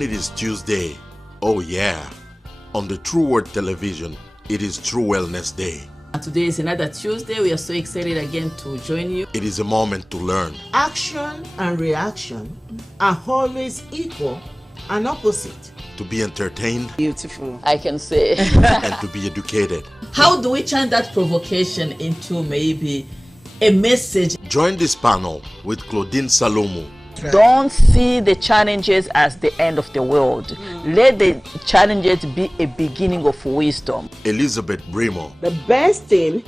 When it is Tuesday, oh yeah, on the True Word Television, it is True Wellness Day. And today is another Tuesday. We are so excited again to join you. It is a moment to learn. Action and reaction are always equal and opposite. To be entertained. Beautiful, I can say. And to be educated. How do we turn that provocation into maybe a message? Join this panel with Claudine Cintije. Don't see the challenges as the end of the world. Let the challenges be a beginning of wisdom. Elizabeth Brimoh. The best thing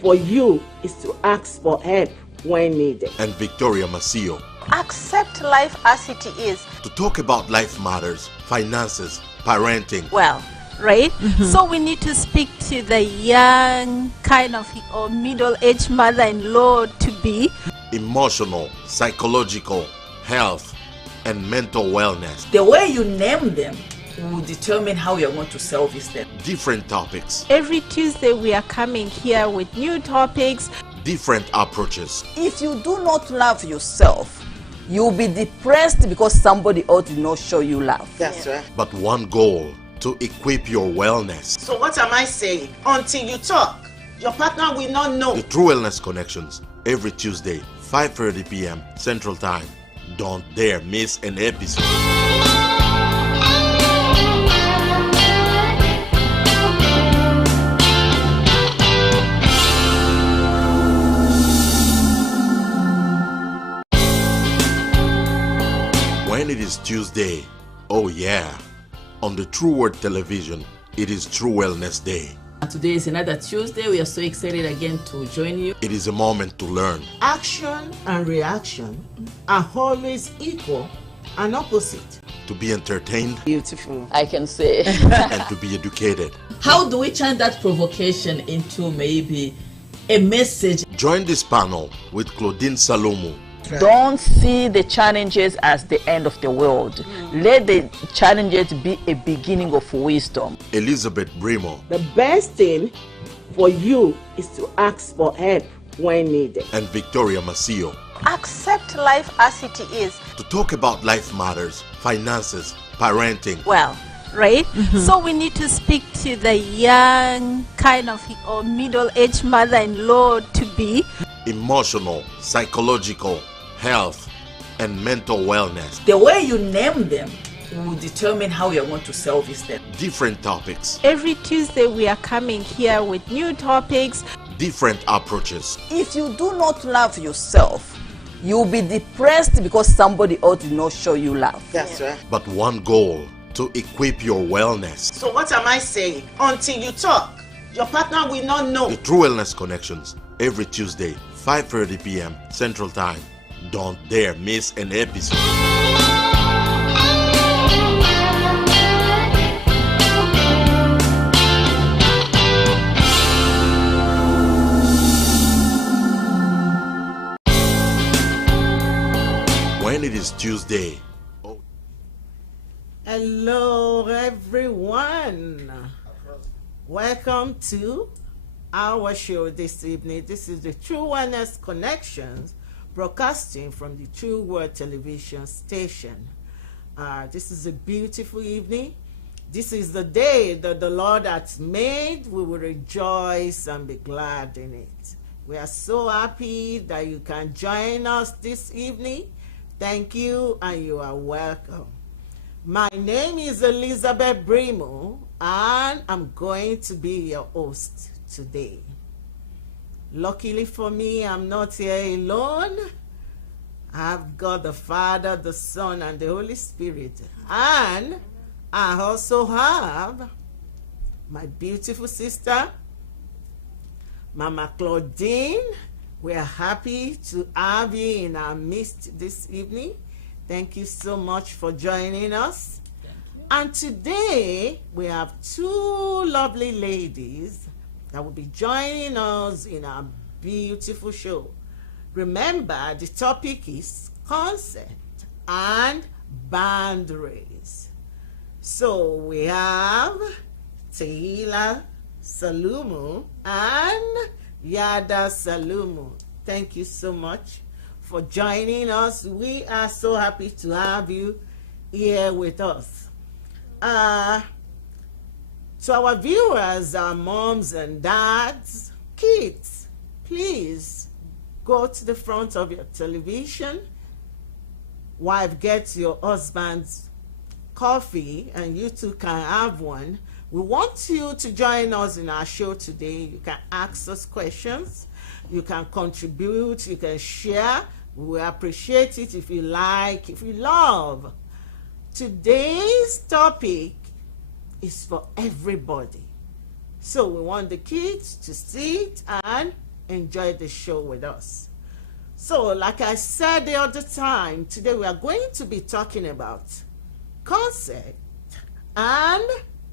for you is to ask for help when needed. And Victoria Macio. Accept life as it is. To talk about life matters, finances, parenting. Well, right? So we need to speak to the young kind of or middle-aged mother-in-law to be. Emotional, psychological, health, and mental wellness. The way you name them will determine how you're going to service them. Different topics. Every Tuesday we are coming here with new topics. Different approaches. If you do not love yourself, you'll be depressed because somebody else did not show you love. That's right. But one goal, to equip your wellness. So what am I saying? Until you talk, your partner will not know. The True Wellness Connections, every Tuesday, 5:30 p.m. Central Time. Don't dare miss an episode. When it is Tuesday, oh yeah, on the True Word Television, it is True Wellness Day. And today is another Tuesday. We are so excited again to join you. It is a moment to learn. Action and reaction are always equal and opposite. To be entertained. Beautiful, I can say. And to be educated. How do we turn that provocation into maybe a message? Join this panel with Claudine Cintije. Don't see the challenges as the end of the world. Let the challenges be a beginning of wisdom. Elizabeth Brimoh. The best thing for you is to ask for help when needed. And Victoria Macio. Accept life as it is. To talk about life matters, finances, parenting. Well, right? So we need to speak to the young kind of or middle-aged mother-in-law to be. Emotional, psychological, health, and mental wellness. The way you name them will determine how you're going to service them. Different topics. Every Tuesday we are coming here with new topics. Different approaches. If you do not love yourself, you'll be depressed because somebody else did not show you love. That's right. But one goal, to equip your wellness. So what am I saying? Until you talk, your partner will not know. The True Wellness Connections, every Tuesday, 5:30 p.m. Central Time. Don't dare miss an episode. When it is Tuesday, oh. Hello everyone. Welcome to our show this evening. This is the True Wellness Connections, broadcasting from the True Word Television station. This is a beautiful evening. This is the day that the Lord has made. We will rejoice and be glad in it. We are so happy that you can join us this evening. Thank you, and you are welcome. My name is Elizabeth Brimoh, and I'm going to be your host today. Luckily for me, I'm not here alone. I've got the Father, the Son, and the Holy Spirit. And I also have my beautiful sister, Mama Claudine. We are happy to have you in our midst this evening. Thank you so much for joining us. And today we have two lovely ladies that will be joining us in our beautiful show. Remember, the topic is consent and boundaries. So we have Tehila Salumu and Yada Salumu. Thank you so much for joining us. We are so happy to have you here with us. To our viewers, our moms and dads, kids, please go to the front of your television. Wife, get your husband's coffee and you too can have one. We want you to join us in our show today. You can ask us questions, you can contribute, you can share. We will appreciate it if you like, if you love. Today's topic is for everybody. So we want the kids to sit and enjoy the show with us. So like I said the other time, today we are going to be talking about consent and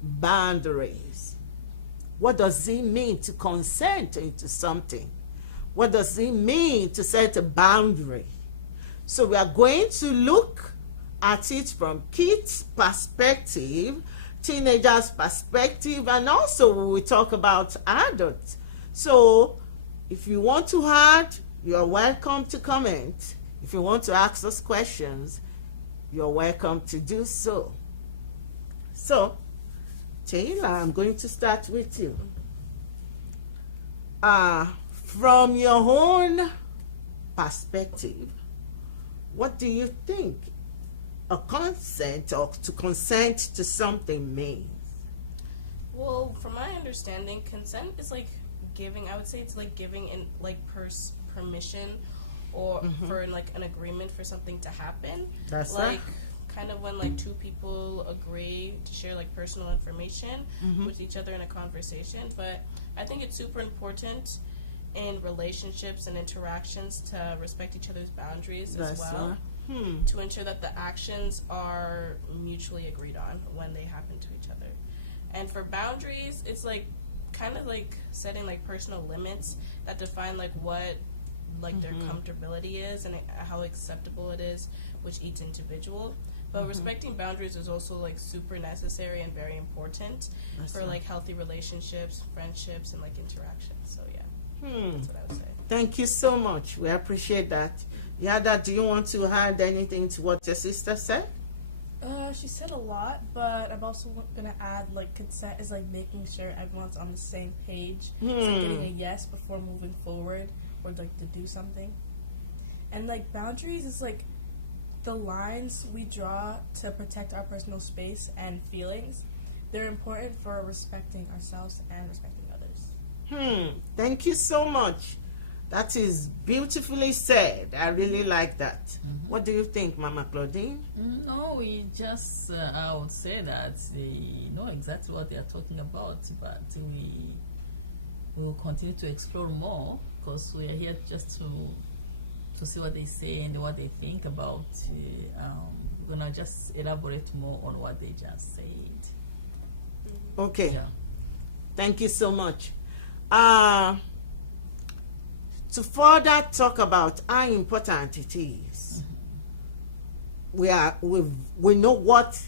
boundaries. What does it mean to consent into something? What does it mean to set a boundary? So we are going to look at it from kids' perspective, teenagers' perspective, and also we will talk about adults. So if you want to add, you are welcome to comment. If you want to ask us questions, you're welcome to do so. So, Tehila, I'm going to start with you. From your own perspective, what do you think a consent or to consent to something means? Well, from my understanding, consent is like giving, I would say it's like giving in like permission or for like an agreement for something to happen. That's like right. Kind of when like two people agree to share like personal information with each other in a conversation. But I think it's super important in relationships and interactions to respect each other's boundaries as well, to ensure that the actions are mutually agreed on when they happen to each other. And for boundaries, it's like kind of like setting like personal limits that define like what like their comfortability is and how acceptable it is with each individual. But respecting boundaries is also like super necessary and very important for like healthy relationships, friendships, and like interactions. So yeah, that's what I would say. Thank you so much. We appreciate that. Yada, do you want to add anything to what your sister said? She said a lot, but I'm also gonna add like consent is like making sure everyone's on the same page. It's like getting a yes before moving forward or like to do something. And like boundaries is like the lines we draw to protect our personal space and feelings. They're important for respecting ourselves and respecting others. Thank you so much. That is beautifully said. I really like that. What do you think, Mama Claudine? No, we just, I would say that they know exactly what they are talking about, but we will continue to explore more because we are here just to see what they say and what they think about. We're going to just elaborate more on what they just said. Okay. Yeah. Thank you so much. To further talk about how important it is, we know what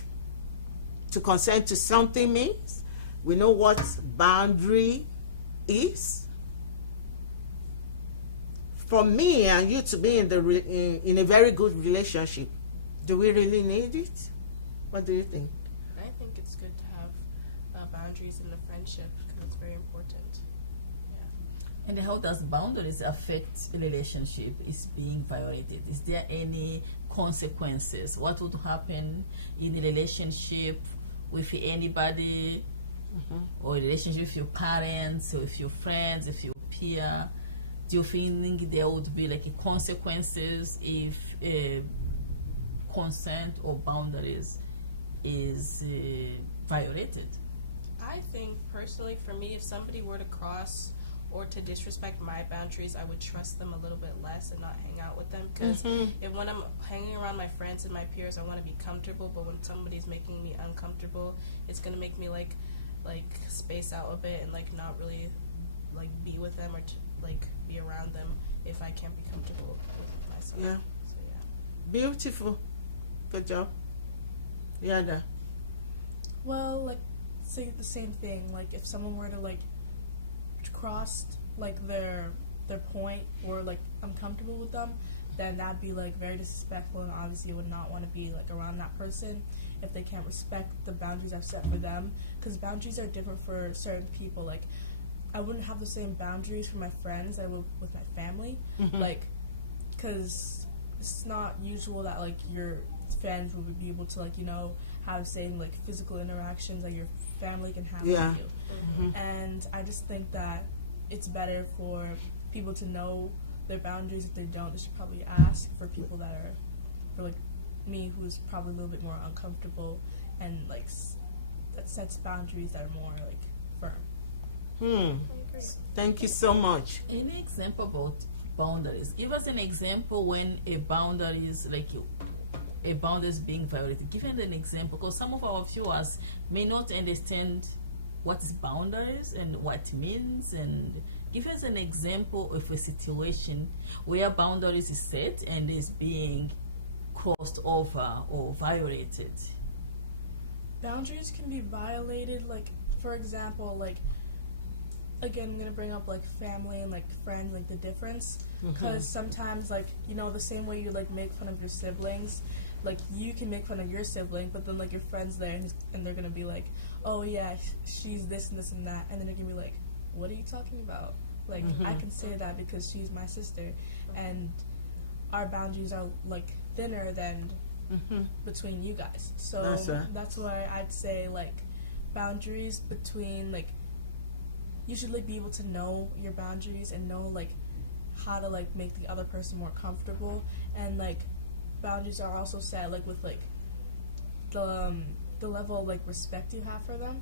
to consent to something means. We know what boundary is. For me and you to be in a very good relationship, do we really need it? What do you think? I think it's good to have boundaries in the friendship because it's very important. And how does boundaries affect a relationship is being violated? Is there any consequences? What would happen in a relationship with anybody, or a relationship with your parents, or with your friends, with your peer? Do you think there would be like consequences if consent or boundaries is violated? I think personally, for me, if somebody were to cross or to disrespect my boundaries, I would trust them a little bit less and not hang out with them. Because when I'm hanging around my friends and my peers, I want to be comfortable. But when somebody's making me uncomfortable, it's gonna make me like space out a bit and like not really like be with them or like be around them if I can't be comfortable with myself. Yeah. So yeah. Beautiful. Good job. Yada. Well, like say the same thing. Like if someone were to like cross like their point or like I'm comfortable with them, then that'd be like very disrespectful, and obviously you would not want to be like around that person if they can't respect the boundaries I've set for them, because boundaries are different for certain people. Like, I wouldn't have the same boundaries for my friends I would with my family, like, because it's not usual that like your friends would be able to like, you know, have same like physical interactions that your family can have with you. And I just think that it's better for people to know their boundaries. If they don't, they should probably ask for people that are, for like me, who's probably a little bit more uncomfortable and like that sets boundaries that are more like firm. Thank you so much. Any example about boundaries? Give us an example when a boundary is like a boundary is being violated. Give us an example, because some of our viewers may not understand what is boundaries and what it means, and give us an example of a situation where boundaries is set and is being crossed over or violated. Boundaries can be violated, like, for example, like, again, I'm going to bring up, like, family and, like, friends, like, the difference, because sometimes, like, you know, the same way you, like, make fun of your siblings, like, you can make fun of your sibling, but then, like, your friend's there, and they're going to be like, oh, yeah, she's this and this and that, and then they're going to be like, what are you talking about? Like, I can say that because she's my sister, and our boundaries are, like, thinner than between you guys. So that's why I'd say, like, boundaries between, like, you should, like, be able to know your boundaries and know, like, how to, like, make the other person more comfortable. And, like, boundaries are also set, like, with, like, the level of, like, respect you have for them.